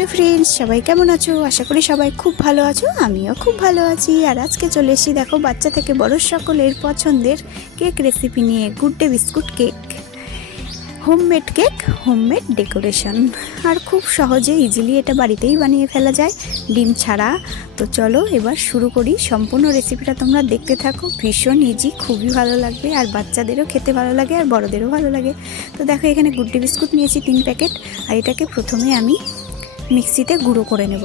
Hello friends, সবাই কেমন আছো? আশা করি সবাই খুব ভালো আছো। আমিও খুব ভালো আছি। আর আজকে চলে এসেছি দেখো বাচ্চা থেকে বড় সকলের পছন্দের কেক রেসিপি নিয়ে। Good day biscuit cake, homemade cake, homemade decoration, আর খুব সহজে ইজিলি এটা বাড়িতেই বানিয়ে ফেলা যায় ডিম ছাড়া। তো চলো এবার শুরু করি। সম্পূর্ণ রেসিপিটা তোমরা দেখতে থাকো, ভীষণ ইজি, খুবই ভালো লাগবে, আর বাচ্চাদেরও খেতে ভালো লাগে আর বড়দেরও ভালো লাগে। তো দেখো এখানে গুড ডে বিস্কুট নিয়েছি 3 প্যাকেট, আর এটাকে প্রথমে আমি মিক্সিতে গুঁড়ো করে নেব।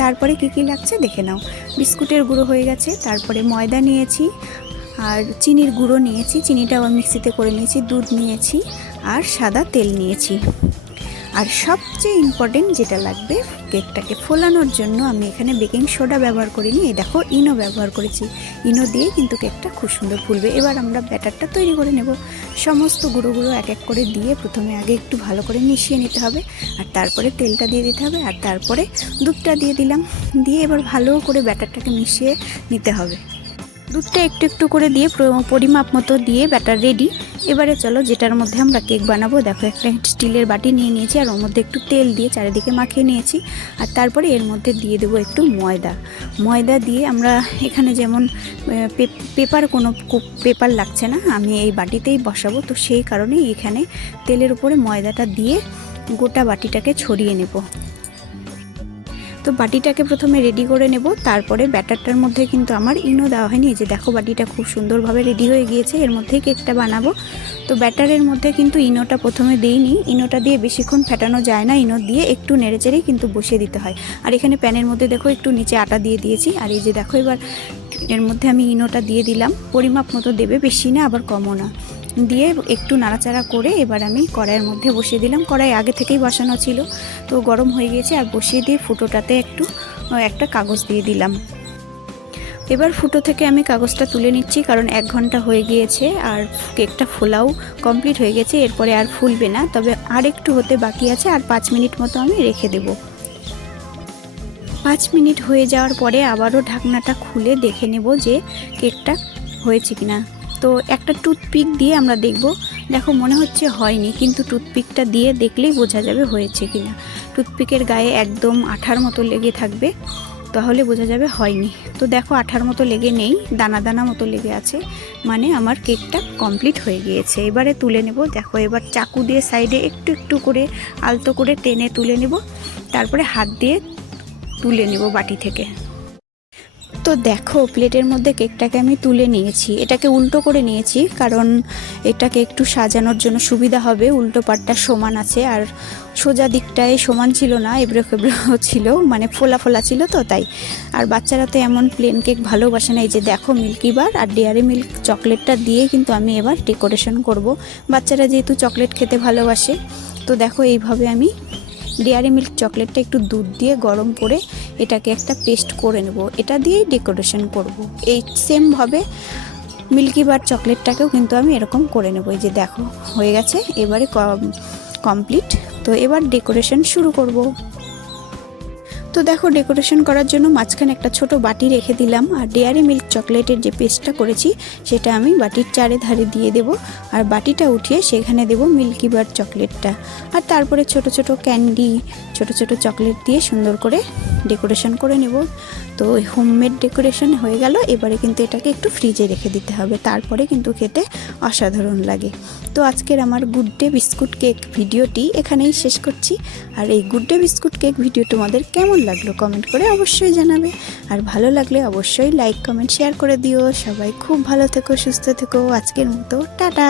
তারপরে কি লাগছে দেখে নাও। বিস্কুটের গুঁড়ো হয়ে গেছে, তারপরে ময়দা নিয়েছি, আর চিনির গুঁড়ো নিয়েছি, চিনিটাও মিক্সিতে করে নিয়েছি, দুধ নিয়েছি, আর সাদা তেল নিয়েছি। আর সবচেয়ে ইম্পর্টেন্ট যেটা লাগবে কেকটাকে ফোলানোর জন্য, আমি এখানে বেকিং সোডা ব্যবহার করিনি, এই দেখো ইনো ব্যবহার করেছি। ইনো দিয়ে কিন্তু কেকটা খুব সুন্দর ফুলবে। এবার আমরা ব্যাটারটা তৈরি করে নেব। সমস্ত গুঁড়োগুলো এক এক করে দিয়ে প্রথমে আগে একটু ভালো করে মিশিয়ে নিতে হবে, আর তারপরে তেলটা দিয়ে দিতে হবে, আর তারপরে দুধটা দিয়ে দিলাম। দিয়ে এবার ভালো করে ব্যাটারটাকে মিশিয়ে নিতে হবে। দুধটা একটু একটু করে দিয়ে পরিমাপ মতো দিয়ে ব্যাটার রেডি। এবারে চলো যেটার মধ্যে আমরা কেক বানাবো, দেখো একটা স্টিলের বাটি নিয়ে নিয়েছি, আর ওর মধ্যে একটু তেল দিয়ে চারিদিকে মাখিয়ে নিয়েছি। আর তারপরে এর মধ্যে দিয়ে দেবো একটু ময়দা দিয়ে আমরা এখানে যেমন কোনো পেপার লাগছে না, আমি এই বাটিতেই বসাবো, তো সেই কারণেই এখানে তেলের উপরে ময়দাটা দিয়ে গোটা বাটিটাকে ছড়িয়ে নেব। তো বাটিটাকে প্রথমে রেডি করে নেব, তারপরে ব্যাটারটার মধ্যে কিন্তু আমার ইনো দেওয়া হয়নি। এই যে দেখো বাটিটা খুব সুন্দরভাবে রেডি হয়ে গিয়েছে, এর মধ্যেই কেকটা বানাবো। তো ব্যাটারের মধ্যে কিন্তু ইনোটা প্রথমে দিইনি, ইনোটা দিয়ে বেশিক্ষণ ফেটানো যায় না, ইনো দিয়ে একটু নেড়েচেড়েই কিন্তু বসিয়ে দিতে হয়। আর এখানে প্যানের মধ্যে দেখো একটু নিচে আটা দিয়ে দিয়েছি, আর এই যে দেখো এবার এর মধ্যে আমি ইনোটা দিয়ে দিলাম, পরিমাপ মতো দেবে, বেশি না আবার কমও না। দিয়ে একটু নাড়াচাড়া করে এবার আমি কড়াইয়ের মধ্যে বসিয়ে দিলাম। কড়াই আগে থেকেই বসানো ছিল, তো গরম হয়ে গিয়েছে, আর বসিয়ে দিয়ে ফুটোটাতে একটা কাগজ দিয়ে দিলাম। এবার ফুটো থেকে আমি কাগজটা তুলে নিচ্ছি, কারণ 1 ঘন্টা হয়ে গিয়েছে, আর কেকটা ফোলাও কমপ্লিট হয়ে গেছে। এরপরে আর ফুলবে না, তবে আর একটু হতে বাকি আছে, আর 5 মিনিট মতো আমি রেখে দেব। 5 মিনিট হয়ে যাওয়ার পরে আবারও ঢাকনাটা খুলে দেখে নেব যে কেকটা হয়েছে কিনা। তো একটা টুথপিক দিয়ে আমরা দেখব। দেখো মনে হচ্ছে হয়নি, কিন্তু টুথপিকটা দিয়ে দেখলেই বোঝা যাবে হয়েছে কিনা। টুথপিকের গায়ে একদম আঠার মতো লেগে থাকবে, তাহলে বোঝা যাবে হয়নি। তো দেখো আঠার মতো লেগে নেই, দানা দানা মতো লেগে আছে, মানে আমার কেকটা কমপ্লিট হয়ে গিয়েছে। এবারে তুলে নেব। দেখো এবার চাকু দিয়ে সাইডে একটু একটু করে আলতো করে টেনে তুলে নেব, তারপরে হাত দিয়ে তুলে নেব বাটি থেকে। তো দেখো প্লেটের মধ্যে কেকটাকে আমি তুলে নিয়েছি, এটাকে উল্টো করে নিয়েছি, কারণ এটাকে একটু সাজানোর জন্য সুবিধা হবে। উল্টো পাটটা সমান আছে, আর সোজা দিকটায় সমান ছিল না, এবড়ো খেবড়ো ছিল, মানে ফোলা ফোলা ছিল, তো তাই। আর বাচ্চারা তো এমন প্লেন কেক ভালোবাসে না। এই যে দেখো মিল্কি বার আর ডেয়ারি মিল্ক চকলেটটা দিয়ে কিন্তু আমি এবার ডেকোরেশন করব। বাচ্চারা যেহেতু চকলেট খেতে ভালোবাসে, তো দেখো এইভাবে আমি ডেয়ারি মিল্ক চকলেটটা একটু দুধ দিয়ে গরম করে এটাকে একটা পেস্ট করে নেব, এটা দিয়েই ডেকোরেশন করব। এই সেমভাবে মিল্কি বার চকলেটটাকেও কিন্তু আমি এরকম করে নেব। এই যে দেখো হয়ে গেছে, এবারে কমপ্লিট। তো এবার ডেকোরেশন শুরু করব। তো দেখো ডেকোরেশন করার জন্য মাঝখানে একটা ছোট বাটি রেখে দিলাম, আর ডেয়ারি মিল্ক চকলেটের যে পেস্টটা করেছি সেটা আমি বাটির চারিধারে দিয়ে দেব, আর বাটিটা উঠিয়ে সেখানে দেব মিল্কি বার চকলেটটা, আর তারপরে ছোট ছোট ক্যান্ডি, ছোট ছোট চকলেট দিয়ে সুন্দর করে ডেকোরেশন করে নেব। তো হোমমেড ডেকোরেশন হয়ে গেল। এবারে কিন্তু এটাকে একটু ফ্রিজে রেখে দিতে হবে, তারপরে কিন্তু খেতে অসাধারণ লাগে। তো আজকের আমার গুড ডে বিস্কুট কেক ভিডিওটি এখানেই শেষ করছি। আর এই good day biscuit cake video তোমাদের কেমন লাগলো কমেন্ট করে অবশ্যই জানাবে, আর ভালো লাগলে অবশ্যই লাইক কমেন্ট শেয়ার করে দিও। সবাই খুব ভালো থেকো, সুস্থ থেকো। আজকের মতো টাটা।